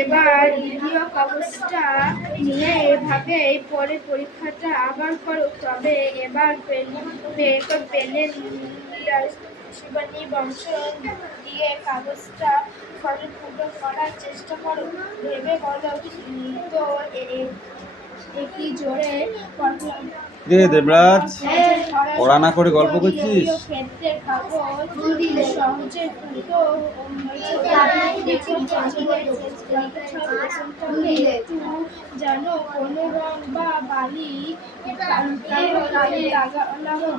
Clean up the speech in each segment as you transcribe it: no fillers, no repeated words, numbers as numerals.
এবার দ্বিতীয় কাগজটা নিয়ে এভাবে পরে পরীক্ষাটা আবার করো, তবে এবার পেনের শিবানী বংশ দিয়ে কাগজটা ফলে ফুটো করার চেষ্টা করো। ভেবে বলো তো একই জোরে দেবরাজ, পড়া না করে গল্প করছিস? ক্ষেত্রের কাগজ সহজে ফুটো যেন কোনো রং বা বালি লাগানো।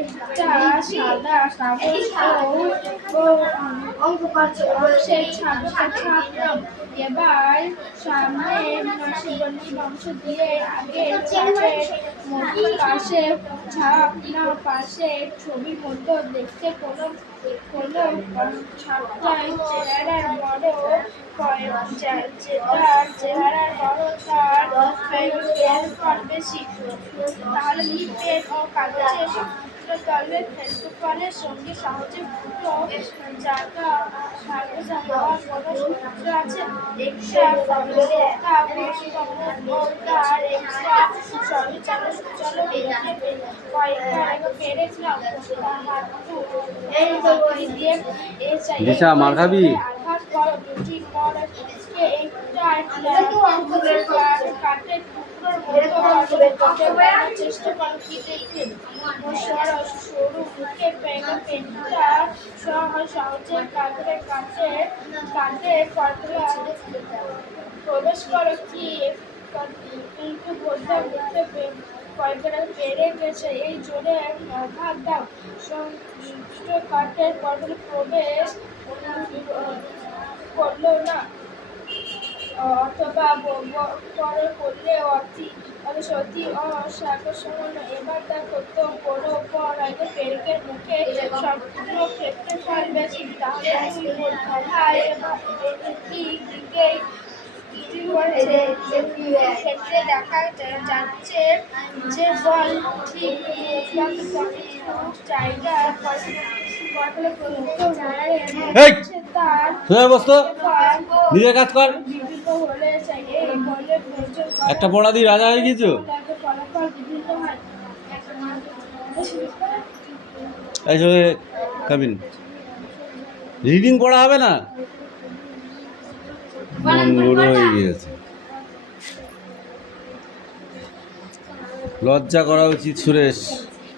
একটা সাদা কাগজ ছাপলাম। এবার সামনে শিবানী বংশ দিয়ে আগের পাশে ছাপলাম, পাশে ছবির মধ্যে দেখতে কোনো ছাপটাই চেহারার বড় তার বেশি। তাহলে পেন ও কাগজের তলে ফেসবুকের সঙ্গে সহজে ফুটো জায়গা হওয়ার কোনো সূত্র আছে। মার খাবি? চেষ্টা করো কি দেখতে সরু মুখে পেনটা সহজে কাঁধে প্রবেশ করো কি কিন্তু বুঝতে পেরে গেছে। এই জোরে আঘাত দাও, কাঠের পটলে প্রবেশ করলো না, অথবা পরে করলে সত্যি অসাকর্ষণ। এবার দেখো তো কোনো পর আগে পেরেকের মুখে সম্পূর্ণ ক্ষেত্রে ফল বেশি। তাহলে ক্ষেত্রে দেখা যাচ্ছে যে বল ঠিক জায়গা নিজের কাজ কর। একটা পড়া দিয়ে রাজা হয়ে গেছো। কাবিন, রিডিং পড়া হবে না? মন হয়ে গিয়েছে। লজ্জা করা উচিত সুরেশ,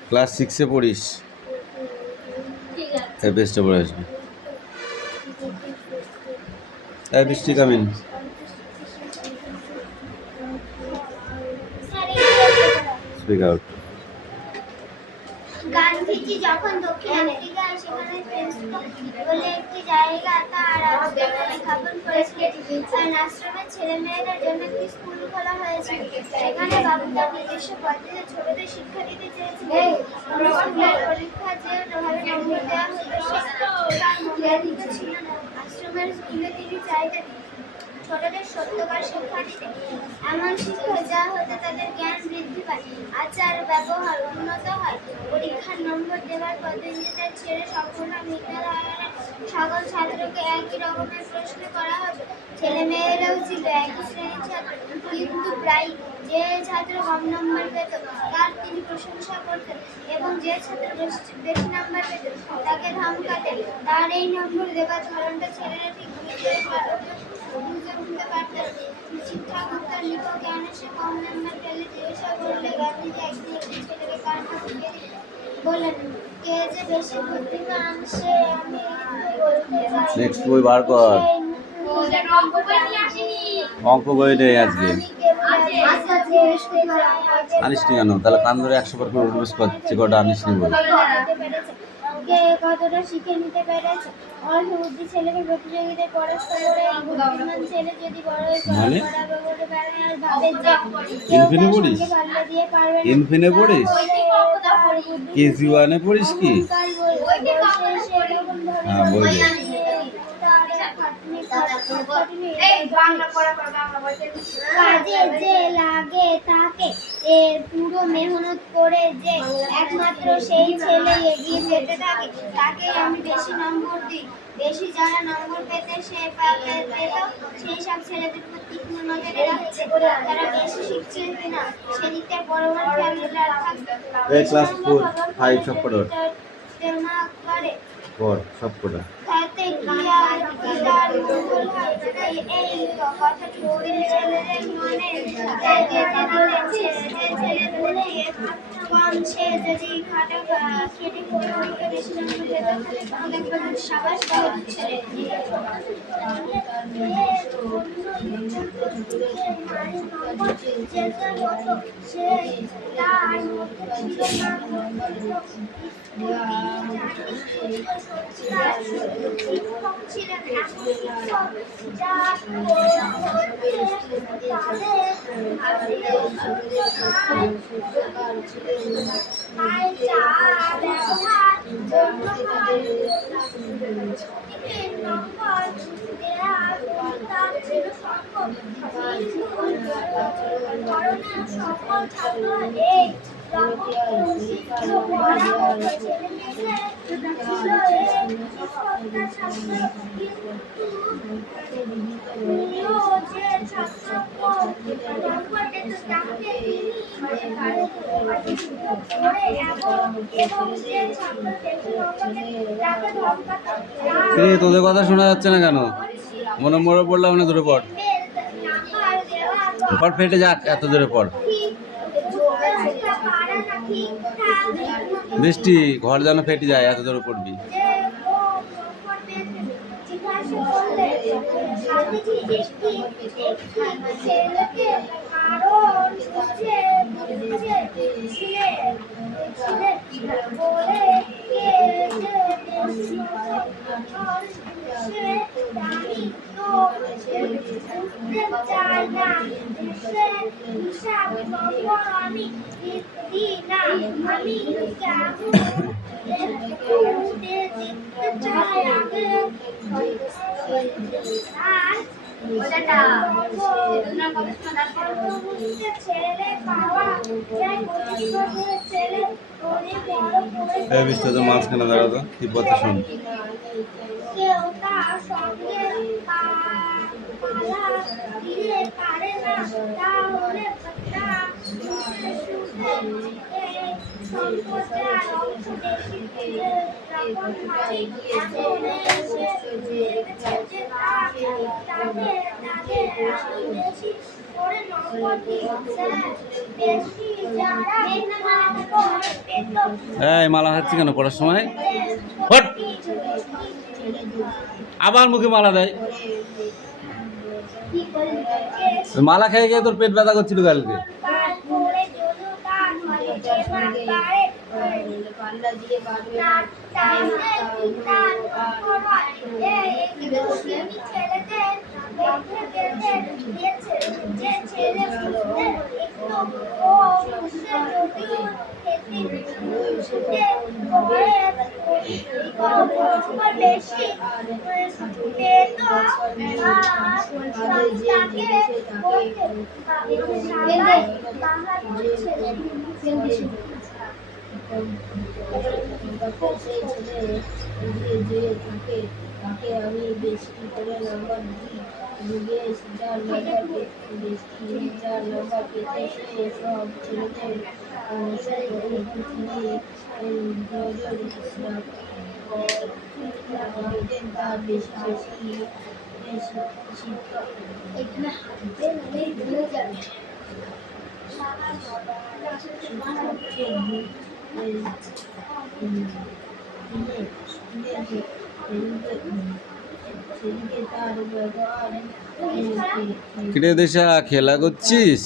ক্লাস 6-এ পড়িস। এই পেজটা পড়ে আসবি। এই বৃষ্টি কামিন। Speak out. গান্ধীজি যখন দক্ষিণ আফ্রিকায় সেখানে ফেসবুক বলে একটি জায়গা তার আশ্রমে স্থাপন করেছিলেন। আশ্রমের ছেলেমেয়েদের জন্য একটি স্কুল খোলা হয়েছিল। সেখানে বাবু তার নিজস্ব পদ্ধতিতে ছোটদের শিক্ষা দিতে চেয়েছিলেন। স্কুলের পরীক্ষা যেভাবে নম্বর দেওয়া হতো তার মনে অধিকার ছিল না। আশ্রমের স্কুলে তিনি চাইতেন ছোটদের সত্যকার শিক্ষা দিতে, এমন শিক্ষা যা হতে তাদের জ্ঞান বৃদ্ধি পায়, আচার ব্যবহার উন্নত হয়। পরীক্ষার নম্বর দেওয়ার পদ্ধতিতে ছেড়ে সম্পূর্ণ ভিন্ন ধরনের সকল ছাত্রকে একই রকমের প্রশ্ন করা হতো। ছেলে মেয়েরাও ছিল একই শ্রেণীর ছাত্র, কিন্তু প্রায় যে ছাত্র কম নম্বর পেত তার তিনি প্রশংসা করতেন এবং যে ছাত্র বেশি নম্বর পেত তাকে ধমকাতেন। তার এই নম্বর দেওয়ার ধরনটা ছেলেরা ঠিক বুঝতে পারতেন। শিক্ষাগত লিখক জ্ঞানে সে কম নম্বর পেলে জিজ্ঞাসা করলে গান্ধীজি একদিন একটি ছেলেকে কার দিকে বললেন, কে যে বেশি বুদ্ধিমান সে আমি বলতে চাই। নেক্সট বই বার কর। অঙ্ক বই নেই আজকে। আনিস নি কেন? তাহলে কান ধরে 100 বার করে রিভাইজ করছে, কটা আনিস নি বই। কতটা শিখে নিতে পেরেছে। অল্প বুদ্ধি ছেলেকে প্রতিযোগিতায় পরাস্ত করে বুদ্ধিমান ছেলে যদি বড় মানে ভাবে যে ইনফিনে পড়িস? ইনফিনে পড়িস? কেজি 1-এ পড়িস কি? হ্যাঁ বই। প্রাথমিক কাজে যে লাগে তাকে পুরো মেহনত করে যে একমাত্র সেই ছেলে এগিয়ে যেতে থাকে তাকেই আমি বেশি নম্বর দিই। বেশি যারা নম্বর পেতে পেত সেই সব ছেলেদের উপর তীক্ষ্ণ নজরে রাখছে তারা বেশি শিখছে কিনা সেদিকটা বরাবর খেয়াল রাখবে। এই ক্লাস 4 5 সব পড়ো না করে পড় সব পড়ো তাতে কি আর মঙ্গল হয় এই কথাটি ওদের ছেলেদের মনে যে ছেলে বলে সে যদি খেটে পরীক্ষা বেশি নম্বর পেত তাহলে একবার সাবাস পাওয়া ছেলে সে তার মধ্যে ছিল না শিক্ষক ছিলেন এমন শিক্ষক যা সকল ছাত্র এই তোদের কথা শোনা যাচ্ছে না কেন? মনে মরে পড়লাম না, দূরে পড়, পড় ফেটে যাক, এত দূরে পড়। বৃষ্টি ঘর যেন ফেটে যায়, এত দূরে পড়বি। তো মাঝখানে দাঁড়াতো তিব্বতে শোন। কেউ তার সঙ্গে পালা দিলে পারে না তাহলে সম্প্রদায়ের অংশ বেশি যখন মালিক এমন এসে জেগেছে যে তাদের আমি বেশি করে নম্বর দিই বেশি যারা পেত। এই মালা খাচ্ছি কেন পড়ার সময়? আবার মুখে মালা দেয়। মালা খেয়ে খেয়ে তোর পেট ব্যথা করছিল কালকে। তাকে আমি বেশি করে নাম্বার দিই যুগে যার নাম্বার পেতে সে সব ছেলেদের তার বেশি কিরে দেশা খেলা করছিস?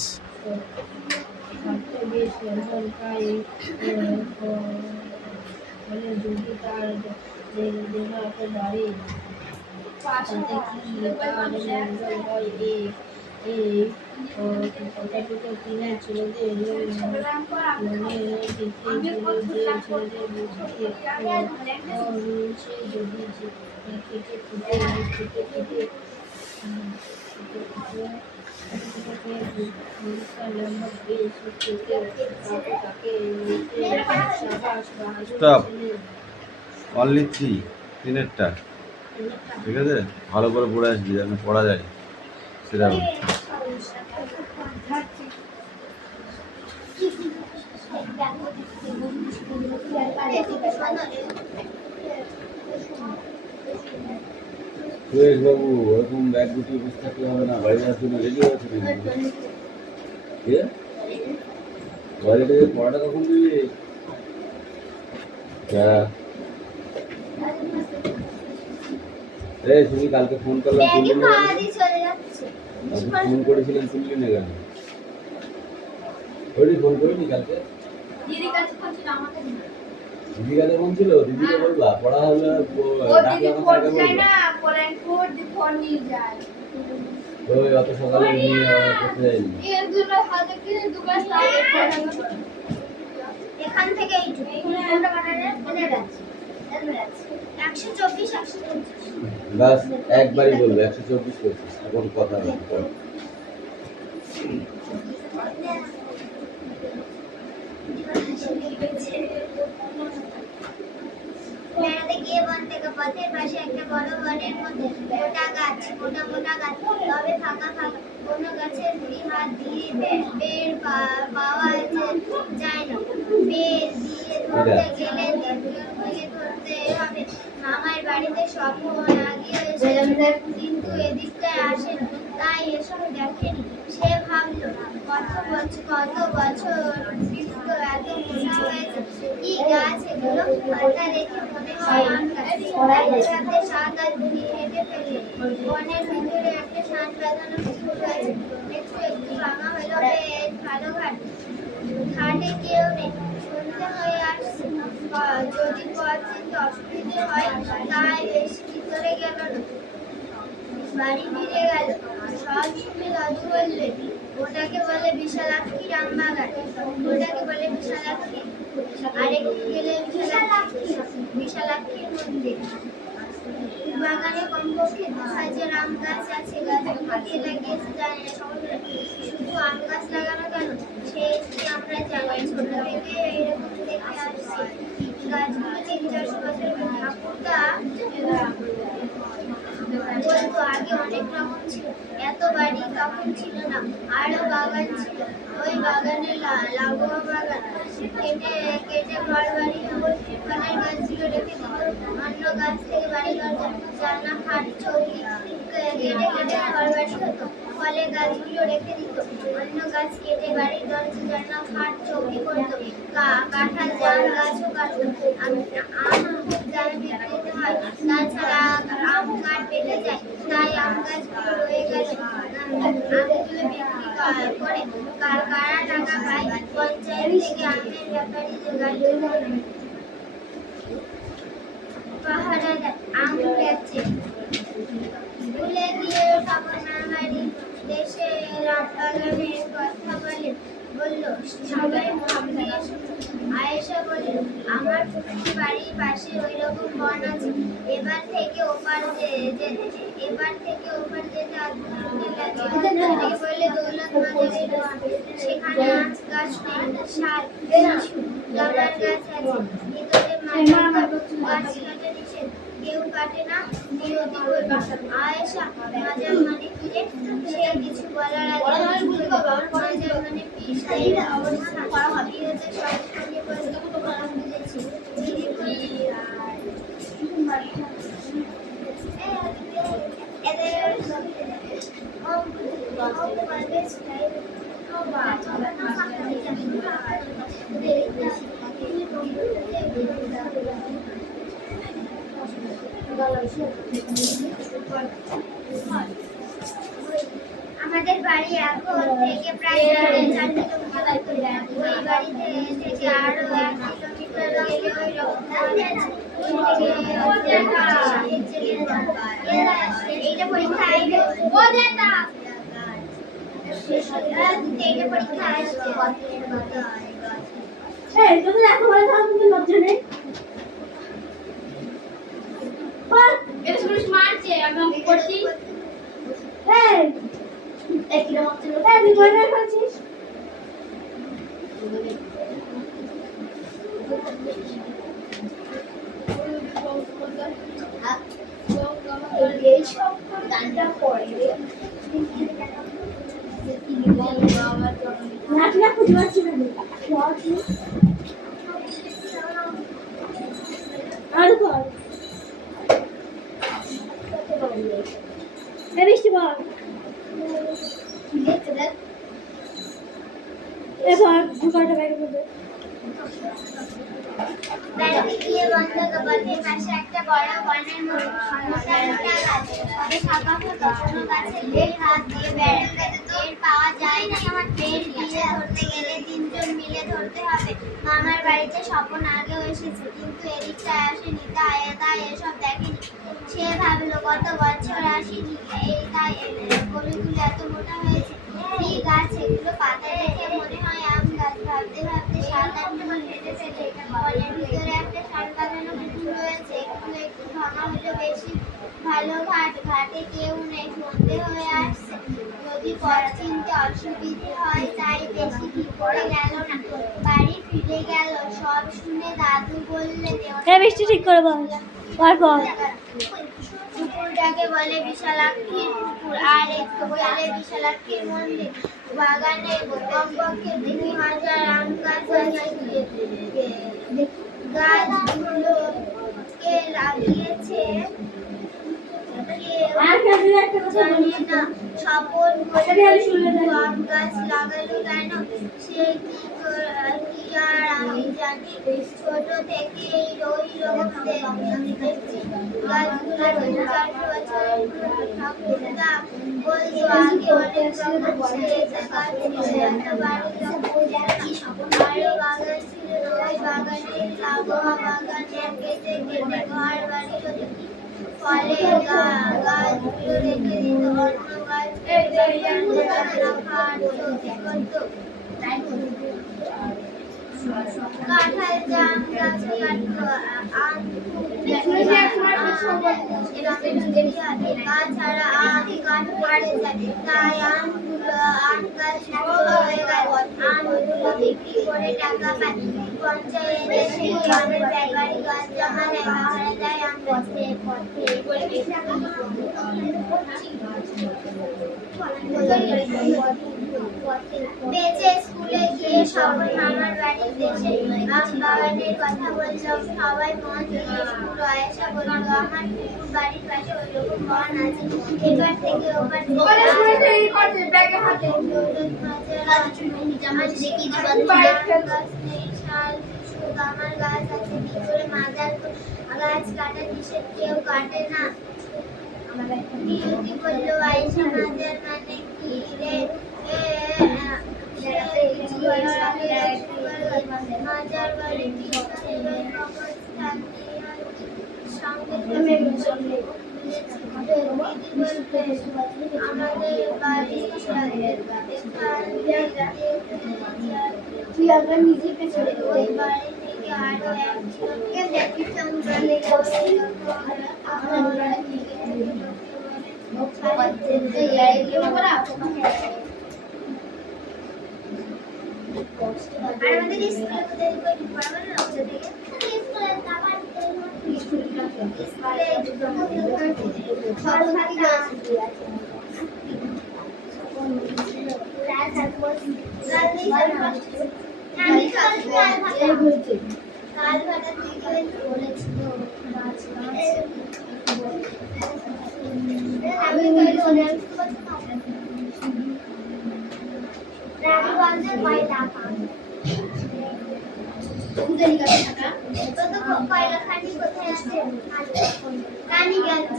কেটে কেটে কেটে কেটে লম্বা বেশ কেটে তাকে স্টপ। অনলি 3, তিনেরটা। ঠিক আছে, ভালো করে পড়ে আসবি যেন পড়া যায় সেরকম। সুরেশ বাবু, ওরকম ব্যাগ গুটিয়ে বসে থাকলে হবে না, বাড়ি যাওয়ার জন্য রেডি হয়েছে নাকি? বাড়িতে পড়াটা কখন দিবি? হ্যাঁ রে শুনি, কালকে ফোন করলাম তুললি না কেন? ফোন করেছিলাম তুললি না কেন? ওই ফোন করিনি কালকে? দিদির কাছে ফোন ছিল, দিদিকে বলবা পড়া হলে ওই অত সকালে নিয়ে করতে যায়নি। এখান থেকে এইটুকু 124 বাস একবারই বলবে 124 করছিস, এখন কথা বল। বেড়াতে গিয়ে বন থেকে পথের পাশে একটা বড় বনের মধ্যে মোটা গাছ, মোটা মোটা গাছ, তবে ফাঁকা ফাঁকা। কোনো গাছের দুই হাত দিয়ে বের পাওয়া যায় না। বের দিয়ে ধরতে গেলে ধরতে হবে। মামার বাড়িতে স্বপন আগিয়ে এসেছে, কিন্তু এদিকটায় আসেনি, তাই এসব দেখেনি। সে ভাবলো কত বছর বৃক্ষ এত মোটা হয়েছে, কি গাছ এগুলো? পাতা দেখে মনে হয় আম গাছ। রাতে 7-8 দিন হেঁটে ফেলে বনের ভিতরে একটা ষাঁড় বাঁধানো পুকুর রয়েছে, একটু একটু ভাঙা হলো বেশ ভালো ঘাট। ঘাটে কেউ নেই, সন্ধ্যে হয়ে আসছে। যদি পথ চিনতে অসুবিধে হয় তাই বেশি ভিতরে গেল না, বাড়ি ফিরে গেল। সব শুনে দাদু বললেন, ওটাকে বলে বিশালাক্ষীর আম বাগান, ওটাকে বলে বিশালাক্ষী, আর একটু গেলে বিশালাক্ষীর মন্দির। বাগানে কমপক্ষে 2000 আম গাছ আছে। গাছগুলো কে লাগিয়েছে জানি না, শুধু আম গাছ লাগানো কেন সে কি আমরা জানি? ছোট থেকে এরকম দেখে আসছি। গাছগুলো 300-400 বছর ঠাকুরদা বলতো আগে অনেক রকম ছিল, এত বাড়ি তখন ছিল না। আরো বাগান ছিল, ওই বাগানে লাগোয়া বাগান, কেটে কেটে ঘর বাড়ি হতো। ফলের গাছগুলো রেখে দিত, অন্য গাছ থেকে বাড়ি দরজা জানলা খাট চৌকি কেটে কেটে ঘর বাড়ি হতো। ফলের গাছগুলো রেখে দিত, অন্য গাছ কেটে বাড়ির দরজা জানলা খাট চৌকি করতো। কাঁঠাল জাম গাছও কাটতো। আম খুব দামে বিক্রি হয়, তাছাড়া আম কাঠ পেকে যায়, তাই আম গাছগুলো রয়ে গেল। আমগুলো বিক্রি করে কারা টাকা পায়? পঞ্চায়েত থেকে আমের ব্যাপারীদের গাড়ি পাহারা দেয়, আম বেচে। স্কুলে গিয়ে ঠাকুরমার বাড়ি দেশে আম বাগানের কথা বললো, সবাই মন দিয়ে শুনলো। আয়েশা বলল, আমার পুকুর বাড়ির পাশে ওই রকম বন আছে, এবার থেকে ওপার যেতে লাগে। বললে দৌলত মাজারের বন, সেখানে আম গাছ নেই, শাল, লিচু, জামার গাছ আছে, ভিতরে মাজার গাছ কাটা নিষেধ, কেউ কাটে না, নিয়তি করবে। আয়েশা, মাজার মানে কি রে? সে কিছু বলার আগে মাজার মানে পিস অবস্থান ইয়েতে সঙ্গে বলতে বুঝেছি। আমাদের বাড়ি এখন থেকে প্রায় 4 কিলোমিটার দূরে। ওই বাড়ি থেকে আরো 1 কিলোমিটার গেলে ওই রকম এইটা পরীক্ষা আসবে, এইটা পরীক্ষা আসছে। এটা শুনে মারছে আমি অঙ্ক করছি এই একই রকম ছিল তাই তুই মনে করছিস এই সব গানটা পড়ে রে নাচনা খুঁজে পাচ্ছি না আর কর এই বৃষ্টি বল এবার দুপাটা বাইরে করবে বেড়াতে গিয়ে বন্ধ পথের পাশে একটা বড় বনের মধ্যে গাছ সবে ফাঁকা হতো কোনো গাছের বের হাত দিয়ে বেড়াতে বের পাওয়া যায় না বের দিয়ে ধরতে গেলে তিনজন মিলে ধরতে হবে মামার বাড়িতে স্বপন আগেও এসেছে কিন্তু এদিকটায় আসেনি তাই এসব দেখেনি সে ভাবলো কত বছর আসেনি এই তাই গলিগুলো এত মোটা হয়েছে কি গাছ এগুলো পাতা দেখে মনে হয় আম গাছ ভাবতে ভাবতে 7-8 মিনিট হেঁটে ফেলে বনের ভিতরে একটা শাল বাগানো পুকুর রয়েছে একটু ভাঙা হলে বেশি ভালো ঘাটে কেউ নেই সন্ধে হয়ে আসছে যদি পথ চিনতে অসুবিধে হয় তাই বেশি ঠিক করে গেল না বাড়ি ফিরে গেল সব শুনে দাদু বললে এই বৃষ্টি ঠিক করে বল তারপর পুকুরটাকে বলে বিশালাক্ষীর পুকুর আর একটু গেলে বিশালাক্ষীর মন্দির বাগানে কমপক্ষে 2000 আম গাছ আছে গাছগুলোকে লাগিয়েছে আর কাছে একটা কথা বলি জানি না স্বপন বলে আম গাছ লাগালো কেন সে কি আর আমি জানি ছোট থেকেই ওই রকম দেখছি গাছগুলো 3-4 বছরের ঠাকুরদা বলতো আগে অনেক রকম গাছ ছিল একটা বাড়ির আরো বাগান ছিল ওই বাগানের লাগোয়া বাগানে কেটে কেটে ঘর বাড়ি হতো ফলে গাছগুলো রেখে দিত অন্য গাছ কাঁঠাল জাম গাছ কাটতো আম তাছাড়া আম কাঠ পড়ে যায় তাই আম গাছ হয়ে গেল আমগুলো বিক্রি করে টাকা পায় পঞ্চায়েতে সেই আমের ব্যাপারী গাছ জমা নেয় পাহারা দেয় আম গাছে বেঁচে স্কুলে গিয়ে সবাই মামার বাড়িতে এসে আম বাগানের কথা বললো সবাই মন দিয়ে শুনলো আয়েশা বললো আমার পুকুর বাড়ির পাশে ওই রকম বন আছে এবার থেকে ওপার আমার গাছ আছে ভিতরে মাজার গাছ কাটা নিষেধ কেউ কাটে না নিয়তি বললো আয়েশা মাজার মানে কি রে মাজার বাড়ির পিছনে আমাদের বাড়ি তুই আবার নিজে পেছনে ওই বাড়ি থেকে আরো আমাদের স্কুলে কোথায় পড়াবে না স্কুলে কয়লাখানি কোথায় আছে কানি গেছে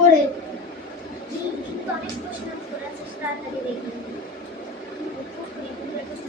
ওরে অনেক প্রশ্ন করেছিস তাড়াতাড়ি দেখি প্রশ্ন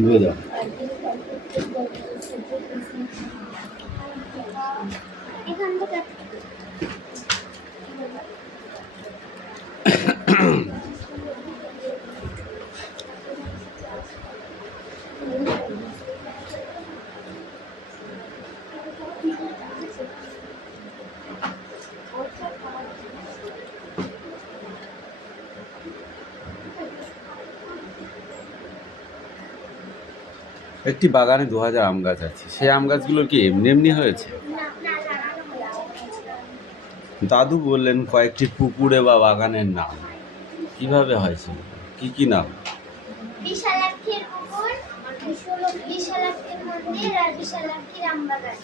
বুঝে দাও। এখান থেকে একটি বাগানে 2000 আম গাছ আছে। সেই আম গাছগুলো কি এমনি এমনি হয়েছে? দাদু বললেন কয়েকটি পুকুরে বা বাগানের নাম। কিভাবে হয়েছে? কি কি নাম? বিশালাক্ষীর পুকুর, বিশালাক্ষীর মন্দির আর বিশালাক্ষীর আমবাগান।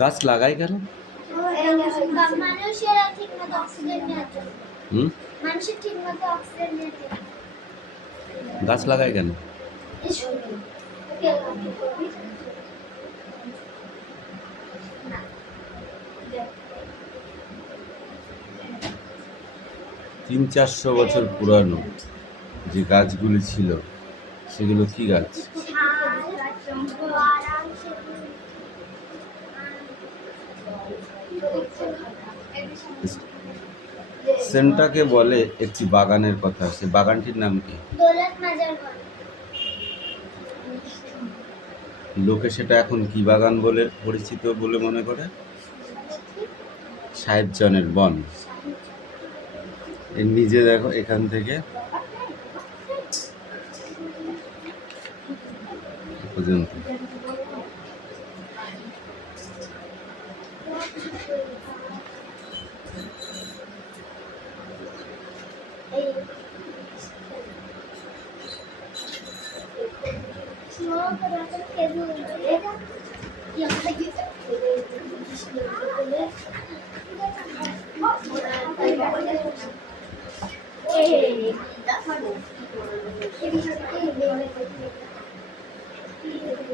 গাছ লাগাই কেন? মানুষেরা ঠিক মতো অক্সিজেন নেওয়ার জন্য। মানুষের ঠিক মতো অক্সিজেন নিতে গাছ লাগাই কেন? তিন 400 বছর পুরানো যে গাছগুলি ছিল সেগুলো কি গাছ? সেন্টাকে বলে একটি বাগানের কথা। সে বাগানটির নাম কি? লোকে সেটা এখন কি বাগান বলে পরিচিত বলে মনে করে? সাহেবজনের বন। এর নিজে দেখো এখান থেকে পর্যন্ত।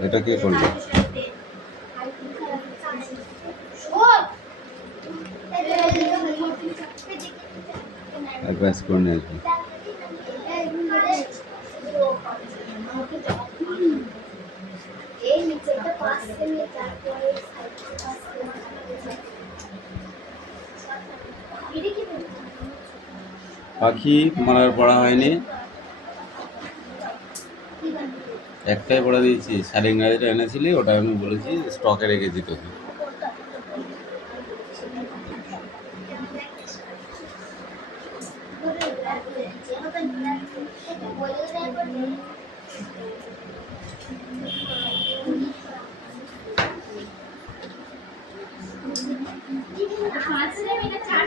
এটা কে করলো? অ্যাডভাইস করে নিয়ে আসবি। পাখি মারার পড়া হয়নি, একটাই পড়া দিয়েছি। সারেঙ্গারিটা এনেছিলি, ওটা আমি বলেছি স্টকে রেখেছি তোকে। এটা 4